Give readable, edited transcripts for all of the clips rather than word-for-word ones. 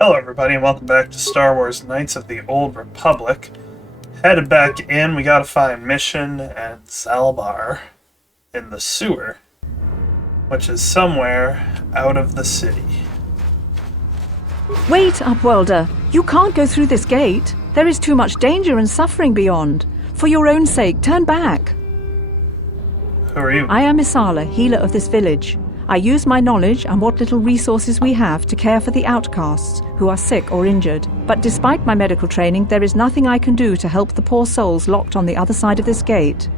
Hello everybody and welcome back to Star Wars Knights of the Old Republic. Headed back in, we gotta find Mission and Zalbar in the sewer, which is somewhere out of the city. Wait, Upworlder. You can't go through this gate. There is too much danger and suffering beyond. For your own sake, turn back. Who are you? I am Isala, healer of this village. I use my knowledge and what little resources we have to care for the outcasts who are sick or injured. But despite my medical training, there is nothing I can do to help the poor souls locked on the other side of this gate.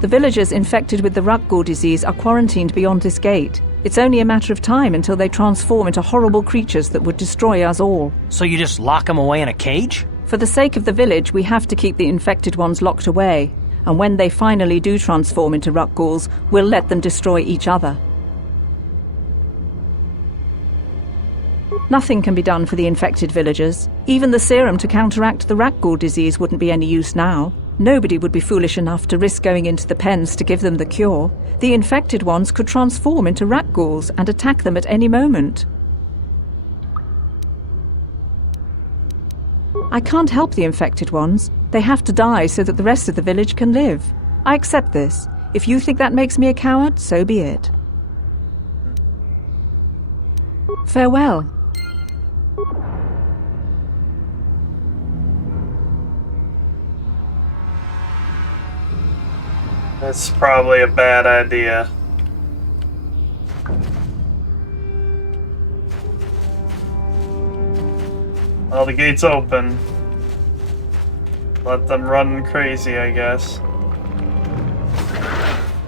The villagers infected with the Rukgul disease are quarantined beyond this gate. It's only a matter of time until they transform into horrible creatures that would destroy us all. So you just lock them away in a cage? For the sake of the village, we have to keep the infected ones locked away. And when they finally do transform into Rukguls, we'll let them destroy each other. Nothing can be done for the infected villagers. Even the serum to counteract the Rukgul disease wouldn't be any use now. Nobody would be foolish enough to risk going into the pens to give them the cure. The infected ones could transform into Rukguls and attack them at any moment. I can't help the infected ones. They have to die so that the rest of the village can live. I accept this. If you think that makes me a coward, so be it. Farewell. That's probably a bad idea. Well, the gate's open. Let them run crazy, I guess.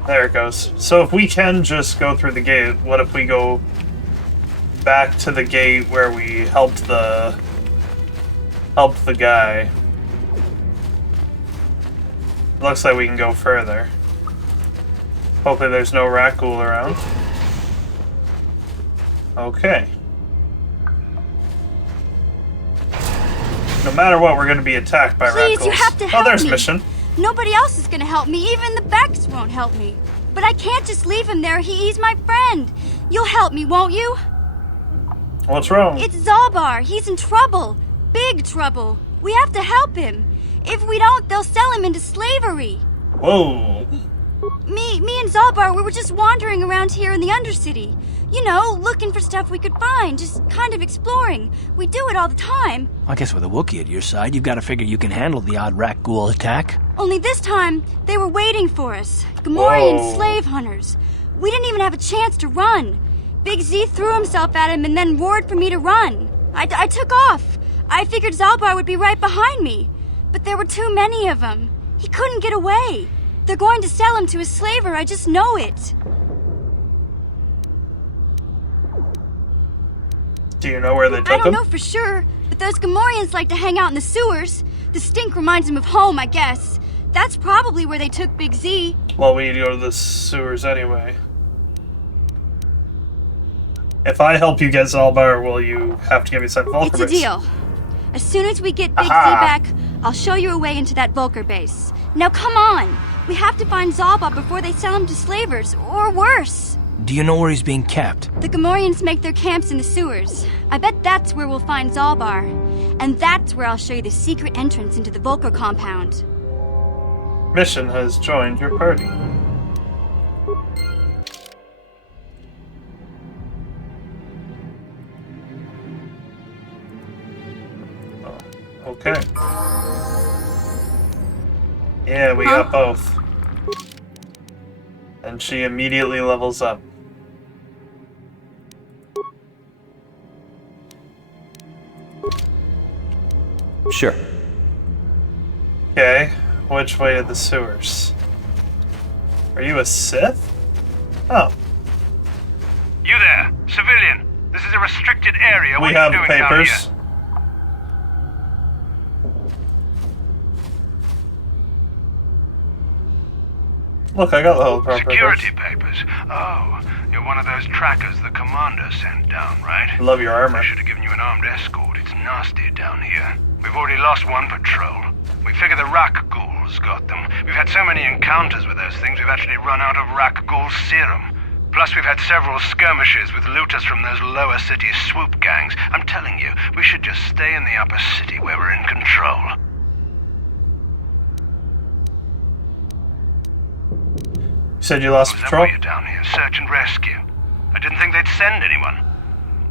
There it goes. So if we can just go through the gate, what if we go back to the gate where we helped the guy? Looks like we can go further. Hopefully there's no Rukgul around. Okay. No matter what, we're going to be attacked by Rukguls. Please, you have to help me. Oh, there's Mission. Nobody else is going to help me. Even the Becks won't help me. But I can't just leave him there. He's my friend. You'll help me, won't you? What's wrong? It's Zalbar. He's in trouble. Big trouble. We have to help him. If we don't, they'll sell him into slavery. Whoa. Me and Zalbar, we were just wandering around here in the Undercity. You know, looking for stuff we could find, just kind of exploring. We do it all the time. I guess with a Wookiee at your side, you've got to figure you can handle the odd Rukgul attack. Only this time, they were waiting for us. Gamorrean Whoa. slave hunters. We didn't even have a chance to run. Big Z threw himself at him and then roared for me to run. I took off. I figured Zalbar would be right behind me. But there were too many of them. He couldn't get away. They're going to sell him to a slaver, I just know it. Do you know where they took I don't him? know for sure, but those Gamorreans like to hang out in the sewers. The stink reminds them of home, I guess. That's probably where they took Big Z. Well, we need to go to the sewers anyway. If I help you get Zalbar, will you have to give me some Volker It's a base? deal. As soon as we get Big Z Aha. back, I'll show you a way into that Volker base. Now come on! We have to find Zalbar before they sell him to slavers, or worse. Do you know where he's being kept? The Gamorreans make their camps in the sewers. I bet that's where we'll find Zalbar. And that's where I'll show you the secret entrance into the Volker compound. Mission has joined your party. Oh, okay. Yeah, we got both. And she immediately levels up. Sure. Okay, which way to the sewers? Are you a Sith? Oh, You there, civilian. This is a restricted area. we What have are you doing down papers. here? Look, I got the whole proper Security papers. Oh, you're one of those trackers the commander sent down, right? I love your armor. I should have given you an armed escort. It's nasty down here. We've already lost one patrol. We figure the rak ghouls got them. We've had so many encounters with those things, we've actually run out of rak ghoul serum. Plus, we've had several skirmishes with looters from those lower city swoop gangs. I'm telling you, we should just stay in the upper city where we're in control. You said you lost patrol? You're down here, search and rescue. I didn't think they'd send anyone.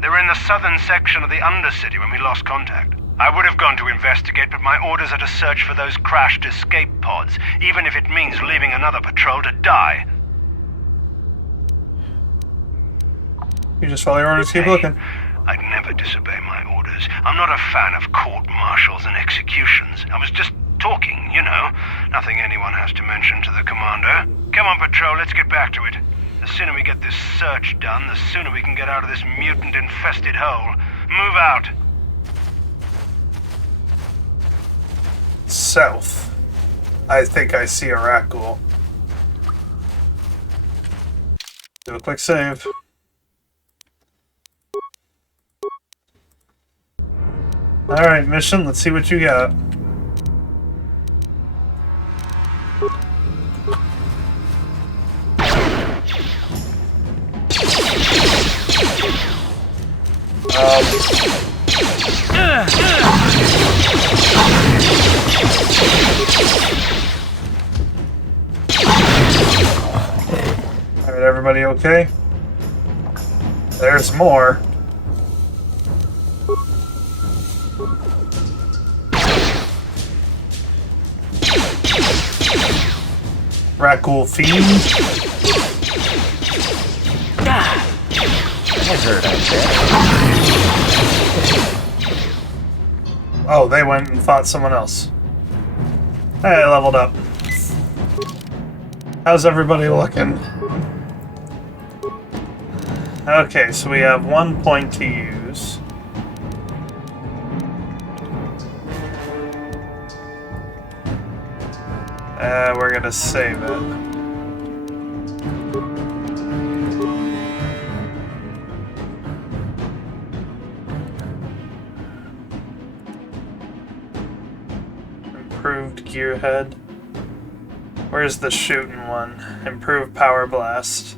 They were in the southern section of the Undercity when we lost contact. I would have gone to investigate, but my orders are to search for those crashed escape pods, even if it means leaving another patrol to die. You just follow your orders, keep looking. I'd never disobey my orders. I'm not a fan of court-martials and executions. I was just talking, you know. Nothing anyone has to mention to the commander. Come on, patrol, let's get back to it. The sooner we get this search done, the sooner we can get out of this mutant-infested hole. Move out. South. I think I see a rat ghoul. Do a quick save. Alright, mission, let's see what you got. Alright, everybody okay? There's more. Rat ghoul fiend. Oh, they went and fought someone else. Hey, I leveled up. How's everybody looking? Okay, so we have 1 point to use. We're gonna save it. Improved gearhead. Where's the shooting one? Improved power blast.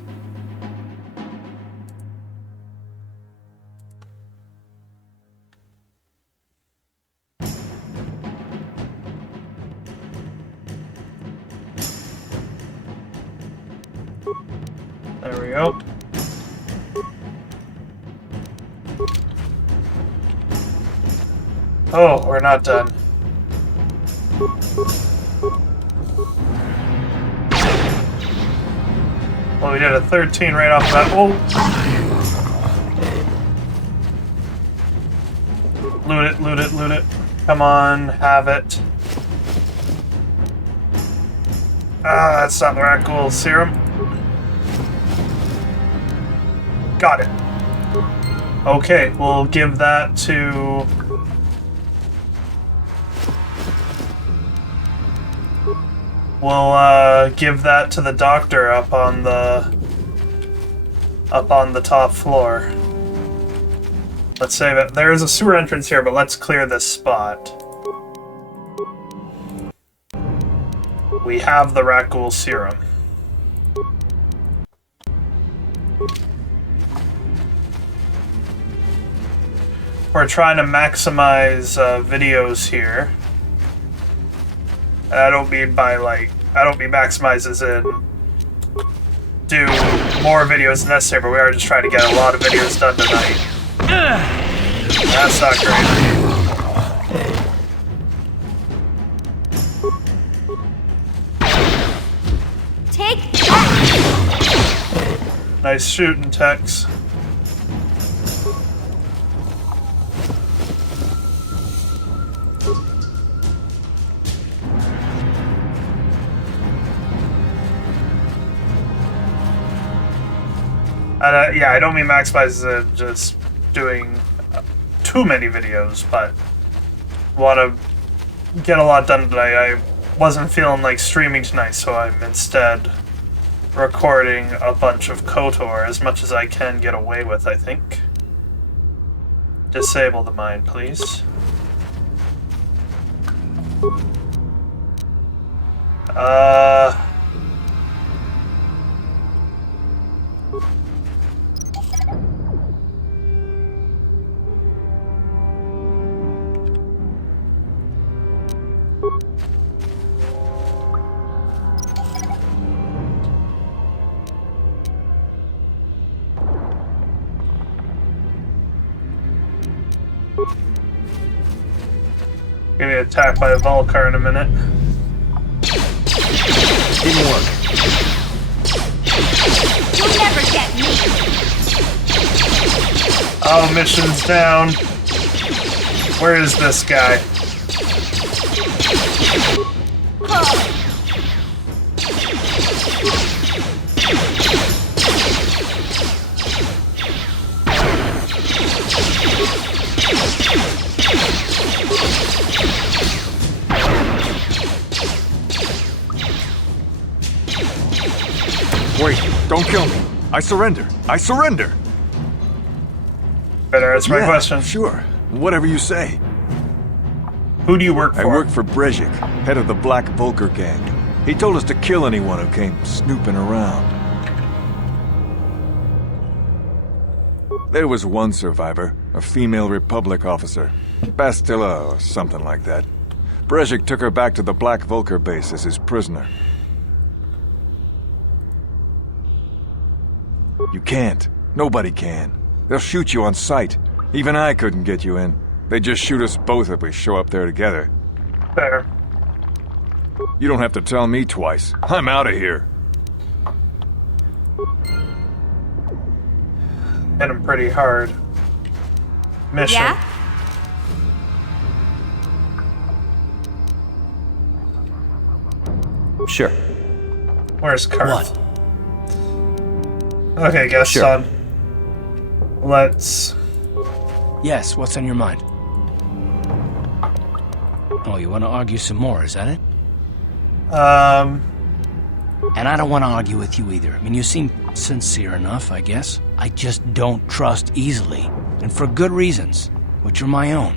There we go. Oh, we're not done. Well, we did a 13 right off the bat. Oh! Loot it, loot it, loot it. Come on, have it. Ah, that's not the rat ghoul serum. Got it. Okay, we'll give that to... We'll give that to the doctor up on the top floor. Let's save it. There is a sewer entrance here, but let's clear this spot. We have the rat ghoul serum. We're trying to maximize videos here. And I don't mean maximize as in do more videos than necessary, but we are just trying to get a lot of videos done tonight. That's not great. Take that! Nice shooting, Tex. Yeah, I don't mean maximize as just doing too many videos, but want to get a lot done tonight. I wasn't feeling like streaming tonight, so I'm instead recording a bunch of KOTOR, as much as I can get away with, I think. Disable the mine, please. Gonna get attacked by a Volcar in a minute. Didn't work. You'll never get me. Oh, mission's down. Where is this guy? Wait, don't kill me. I surrender. I surrender. Better answer my question. Sure. Whatever you say. Who do you work for? I work for Brezhik, head of the Black Volker gang. He told us to kill anyone who came snooping around. There was one survivor, a female Republic officer. Bastilla or something like that. Brezhik took her back to the Black Volker base as his prisoner. You can't. Nobody can. They'll shoot you on sight. Even I couldn't get you in. They just shoot us both if we show up there together. Fair. You don't have to tell me twice. I'm out of here. Hit him pretty hard. Mission. Yeah? Sure. Where's Karth? What? Okay, Gaston. Let's... Yes, what's on your mind? Oh, you want to argue some more, is that it? And I don't want to argue with you either. I mean, you seem sincere enough, I guess. I just don't trust easily. And for good reasons, which are my own.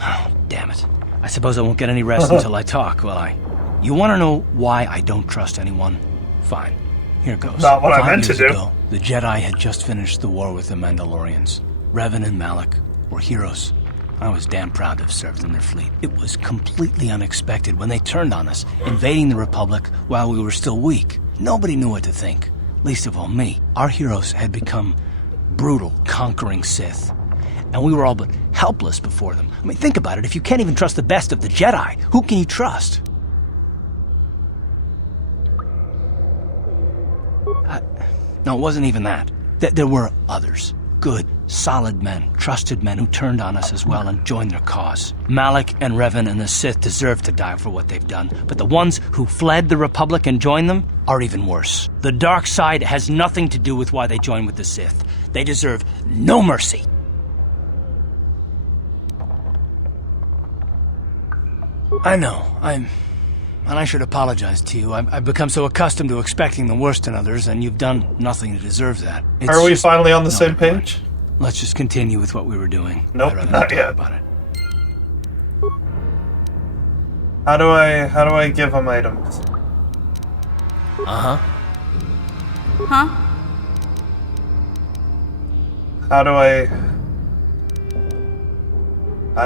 Oh, damn it. I suppose I won't get any rest until I talk, will I? You want to know why I don't trust anyone? Fine. Here goes. Not what I 5 meant to years do. ago, the Jedi had just finished the war with the Mandalorians. Revan and Malak were heroes. I was damn proud to have served in their fleet. It was completely unexpected when they turned on us, invading the Republic while we were still weak. Nobody knew what to think, least of all me. Our heroes had become brutal, conquering Sith, and we were all but helpless before them. I mean, think about it. If you can't even trust the best of the Jedi, who can you trust? No, it wasn't even that. There were others. Good, solid men, trusted men who turned on us as well and joined their cause. Malak and Revan and the Sith deserve to die for what they've done, but the ones who fled the Republic and joined them are even worse. The dark side has nothing to do with why they joined with the Sith. They deserve no mercy. I know, and I should apologize to you. I've become so accustomed to expecting the worst in others, and you've done nothing to deserve that. Are we just- finally on the No, same never mind. page? Let's just continue with what we were doing. Nope, I'd rather not talk yet. about it. How do I give him items? Uh-huh. Huh? How do I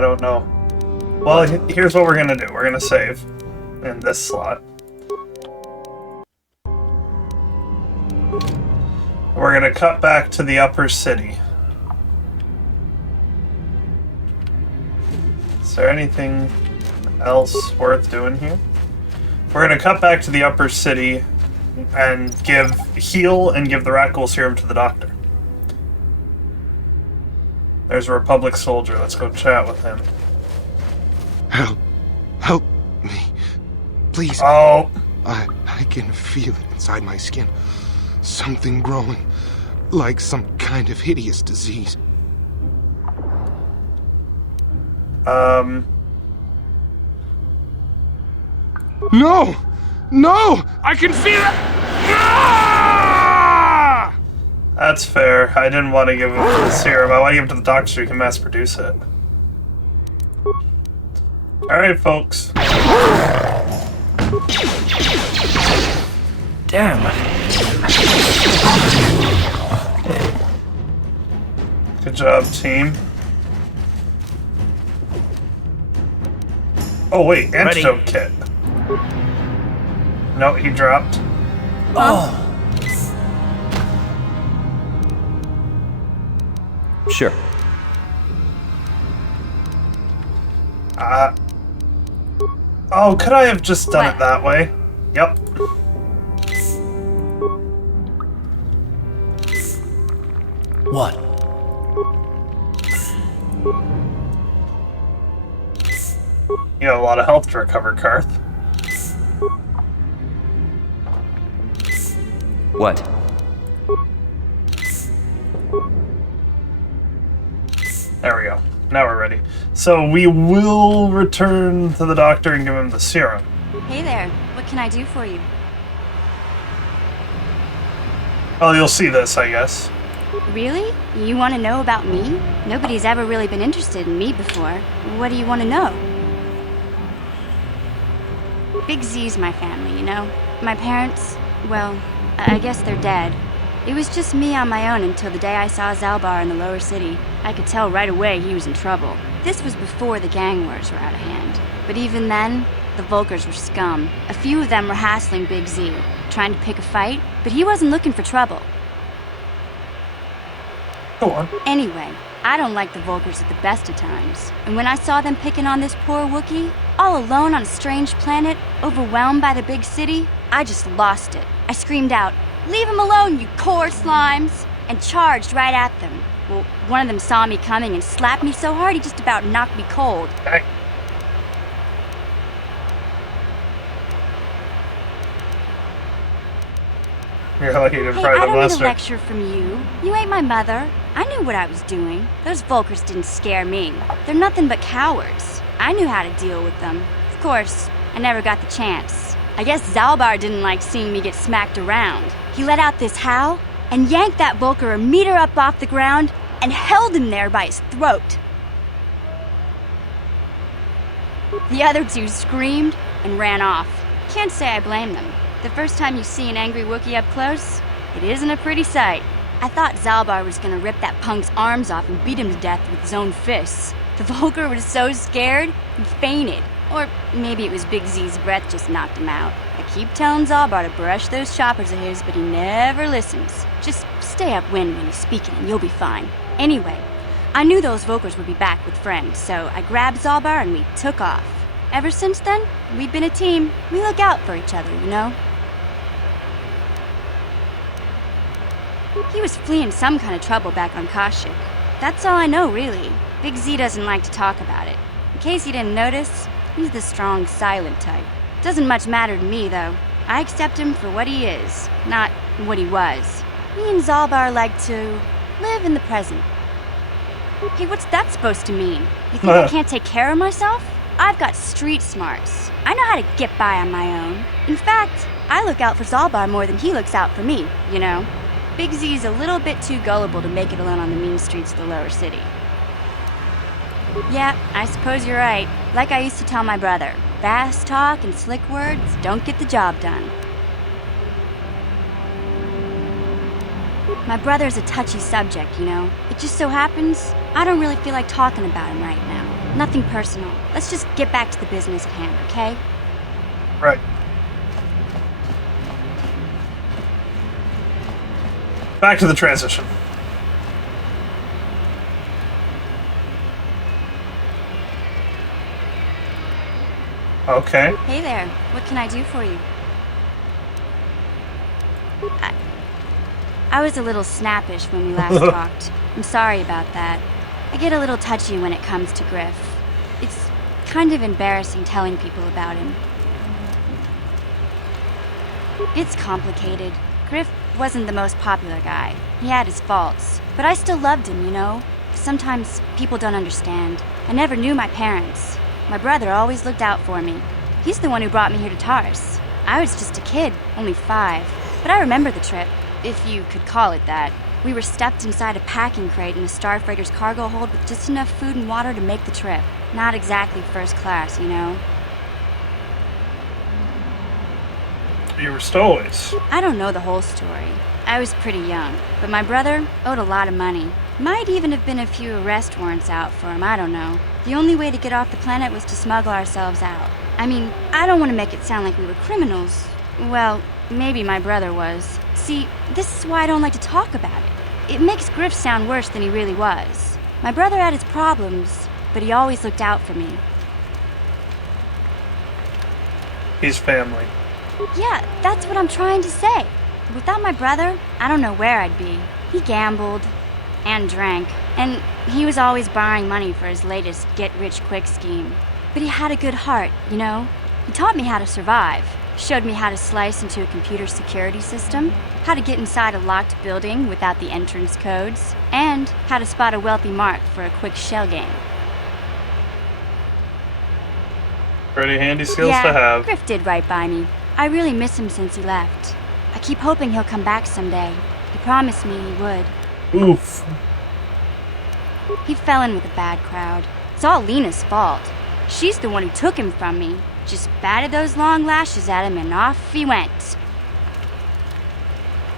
don't know. Well, here's what we're gonna do. We're gonna save in this slot. We're gonna cut back to the upper city. Is there anything else worth doing here? We're gonna cut back to the upper city and heal and give the rat ghoul serum to the doctor. There's a Republic soldier. Let's go chat with him. Help me. Please. Oh, I can feel it inside my skin. Something growing. Like some kind of hideous disease. No! No! I can feel it! No! That's fair. I didn't want to give him the serum. I want to give it to the doctor so he can mass produce it. Alright, folks. Damn. Good job, team. Oh, wait. Antidote kit. No, he dropped. Oh. Sure. Oh, could I have just done it that way? Yep. What? You have a lot of health to recover, Karth. What? There we go. Now we're ready. So we will return to the doctor and give him the serum. Hey there. What can I do for you? Well, you'll see this, I guess. Really? You want to know about me? Nobody's ever really been interested in me before. What do you want to know? Big Z's my family, you know? My parents, well, I guess they're dead. It was just me on my own until the day I saw Zalbar in the lower city. I could tell right away he was in trouble. This was before the gang wars were out of hand. But even then, the Volkers were scum. A few of them were hassling Big Z, trying to pick a fight, but he wasn't looking for trouble. Go on. Anyway, I don't like the Volkers at the best of times. And when I saw them picking on this poor Wookiee, all alone on a strange planet, overwhelmed by the big city, I just lost it. I screamed out, "Leave him alone, you core slimes!" and charged right at them. Well, one of them saw me coming and slapped me so hard he just about knocked me cold. Hey. You're lucky you didn't Hey, try I to don't need a molest her. lecture from you. You ain't my mother. I knew what I was doing. Those Volkers didn't scare me. They're nothing but cowards. I knew how to deal with them. Of course, I never got the chance. I guess Zalbar didn't like seeing me get smacked around. He let out this howl and yanked that Volker a meter up off the ground and held him there by his throat. The other two screamed and ran off. Can't say I blame them. The first time you see an angry Wookiee up close, it isn't a pretty sight. I thought Zalbar was gonna rip that punk's arms off and beat him to death with his own fists. The Volker was so scared, he fainted. Or maybe it was Big Z's breath just knocked him out. I keep telling Zalbar to brush those choppers of his, but he never listens. Just stay upwind when he's speaking and you'll be fine. Anyway, I knew those Volkers would be back with friends, so I grabbed Zalbar and we took off. Ever since then, we've been a team. We look out for each other, you know? He was fleeing some kind of trouble back on Kashyyyk. That's all I know, really. Big Z doesn't like to talk about it. In case you didn't notice, he's the strong, silent type. Doesn't much matter to me, though. I accept him for what he is, not what he was. Me and Zalbar like to live in the present. Hey, what's that supposed to mean? You think I can't take care of myself? I've got street smarts. I know how to get by on my own. In fact, I look out for Zalbar more than he looks out for me, you know? Big Z's a little bit too gullible to make it alone on the mean streets of the lower city. Yeah, I suppose you're right. Like I used to tell my brother, fast talk and slick words don't get the job done. My brother's a touchy subject, you know. It just so happens I don't really feel like talking about him right now. Nothing personal. Let's just get back to the business at hand, okay? Right. Back to the transition. Okay. Hey there. What can I do for you? I was a little snappish when we last talked. I'm sorry about that. I get a little touchy when it comes to Griff. It's kind of embarrassing telling people about him. It's complicated. Griff wasn't the most popular guy. He had his faults. But I still loved him, you know? Sometimes people don't understand. I never knew my parents. My brother always looked out for me. He's the one who brought me here to Tars. I was just a kid, only 5. But I remember the trip. if you could call it that. We were stuffed inside a packing crate in a star freighter's cargo hold with just enough food and water to make the trip. Not exactly first class, you know? You were stowaways. I don't know the whole story. I was pretty young, but my brother owed a lot of money. Might even have been a few arrest warrants out for him, I don't know. The only way to get off the planet was to smuggle ourselves out. I mean, I don't want to make it sound like we were criminals. Well, maybe my brother was. See, this is why I don't like to talk about it. It makes Griff sound worse than he really was. My brother had his problems, but he always looked out for me. He's family. Yeah, that's what I'm trying to say. Without my brother, I don't know where I'd be. He gambled and drank, and he was always borrowing money for his latest get-rich-quick scheme. But he had a good heart, you know? He taught me how to survive, showed me how to slice into a computer security system, how to get inside a locked building without the entrance codes, and how to spot a wealthy mark for a quick shell game. Pretty handy skills Yeah, to have. Griff did right by me. I really miss him since he left. I keep hoping he'll come back someday. He promised me he would. Oof. He fell in with a bad crowd. It's all Lena's fault. She's the one who took him from me. Just batted those long lashes at him and off he went.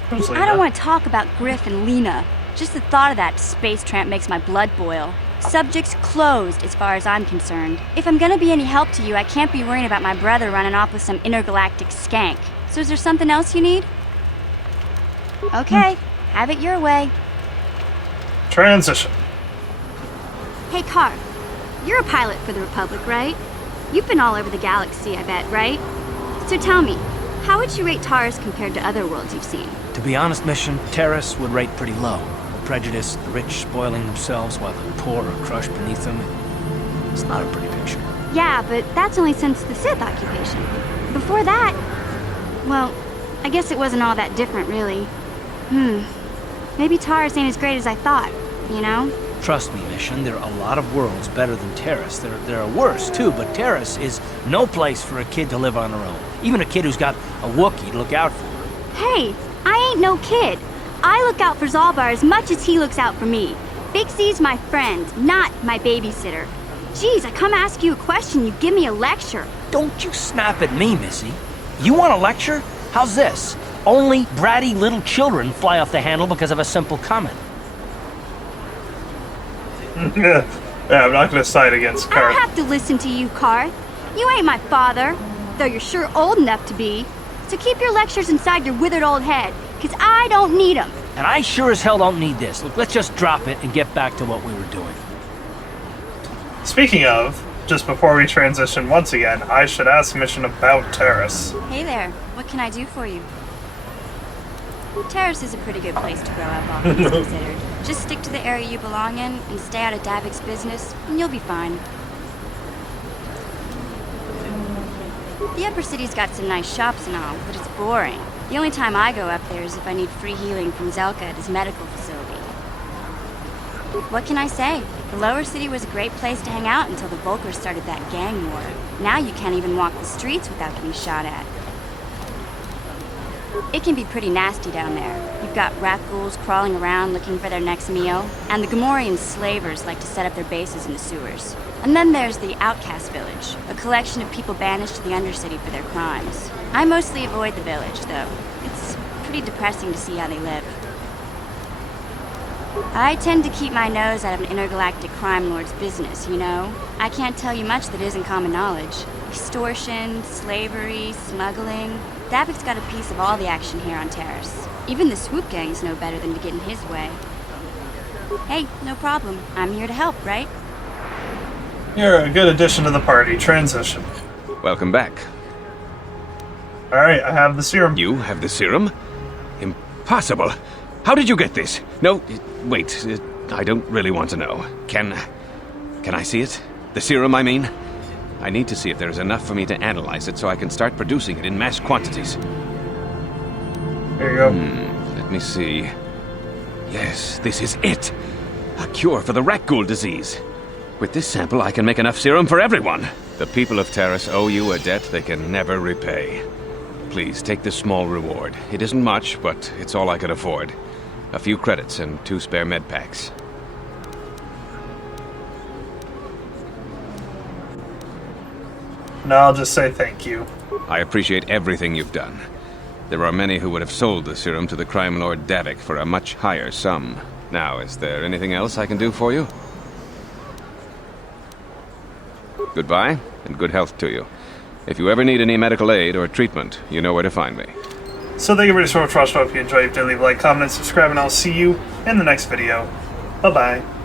Who's I Lena? don't want to talk about Griff and Lena. Just the thought of that space tramp makes my blood boil. Subject's closed as far as I'm concerned. If I'm gonna be any help to you, I can't be worrying about my brother running off with some intergalactic skank. So is there something else you need? Okay, have it your way. Transition. Hey, Carr, you're a pilot for the Republic, right? You've been all over the galaxy, I bet, right? So tell me, how would you rate Taurus compared to other worlds you've seen? To be honest, Mission, Terrace would rate pretty low. The prejudice, the rich spoiling themselves while the poor are crushed beneath them. It's not a pretty picture. Yeah, but that's only since the Sith occupation. Before that, well, I guess it wasn't all that different, really. Maybe Taurus ain't as great as I thought, you know? Trust me, Mission, there are a lot of worlds better than Terrace. There are worse, too, but Terrace is no place for a kid to live on her own. Even a kid who's got a Wookiee to look out for. Hey, I ain't no kid. I look out for Zalbar as much as he looks out for me. Big Z's my friend, not my babysitter. Geez, I come ask you a question, you give me a lecture. Don't you snap at me, Missy. You want a lecture? How's this? Only bratty little children fly off the handle because of a simple comment. Yeah, I'm not gonna side against I don't Carr. have to listen to you, Carr. You ain't my father, though you're sure old enough to be. So keep your lectures inside your withered old head, 'cause I don't need 'em. And I sure as hell don't need this. Look, let's just drop it and get back to what we were doing. Speaking of, just before we transition once again, I should ask Mission about Terrace. Hey there, what can I do for you? Terrace is a pretty good place to grow up, all things considered. Just stick to the area you belong in and stay out of Davik's business, and you'll be fine. The upper city's got some nice shops and all, but it's boring. The only time I go up there is if I need free healing from Zelka at his medical facility. What can I say? The lower city was a great place to hang out until the Vulkars started that gang war. Now you can't even walk the streets without getting shot at. It can be pretty nasty down there. You've got rat ghouls crawling around looking for their next meal, and the Gamorrean slavers like to set up their bases in the sewers. And then there's the Outcast Village, a collection of people banished to the Undercity for their crimes. I mostly avoid the village, though. It's pretty depressing to see how they live. I tend to keep my nose out of an intergalactic crime lord's business, you know? I can't tell you much that isn't common knowledge. Extortion, slavery, smuggling. Davik's got a piece of all the action here on Terrace. Even the swoop gangs know better than to get in his way. Hey, no problem. I'm here to help, right? You're a good addition to the party. Transition. Welcome back. Alright, I have the serum. You have the serum? Impossible. How did you get this? No, wait. I don't really want to know. Can I see it? The serum, I mean? I need to see if there is enough for me to analyze it so I can start producing it in mass quantities. There you go. Let me see. Yes, this is it. A cure for the rat ghoul disease. With this sample, I can make enough serum for everyone. The people of Terrace owe you a debt they can never repay. Please, take this small reward. It isn't much, but it's all I could afford. A few credits and 2 spare med packs. No, I'll just say thank you. I appreciate everything you've done. There are many who would have sold the serum to the crime lord Davik for a much higher sum. Now, is there anything else I can do for you? Goodbye, and good health to you. If you ever need any medical aid or treatment, you know where to find me. So thank you very much for watching. I hope you enjoyed. If you did, leave a like, comment, and subscribe, and I'll see you in the next video. Bye-bye.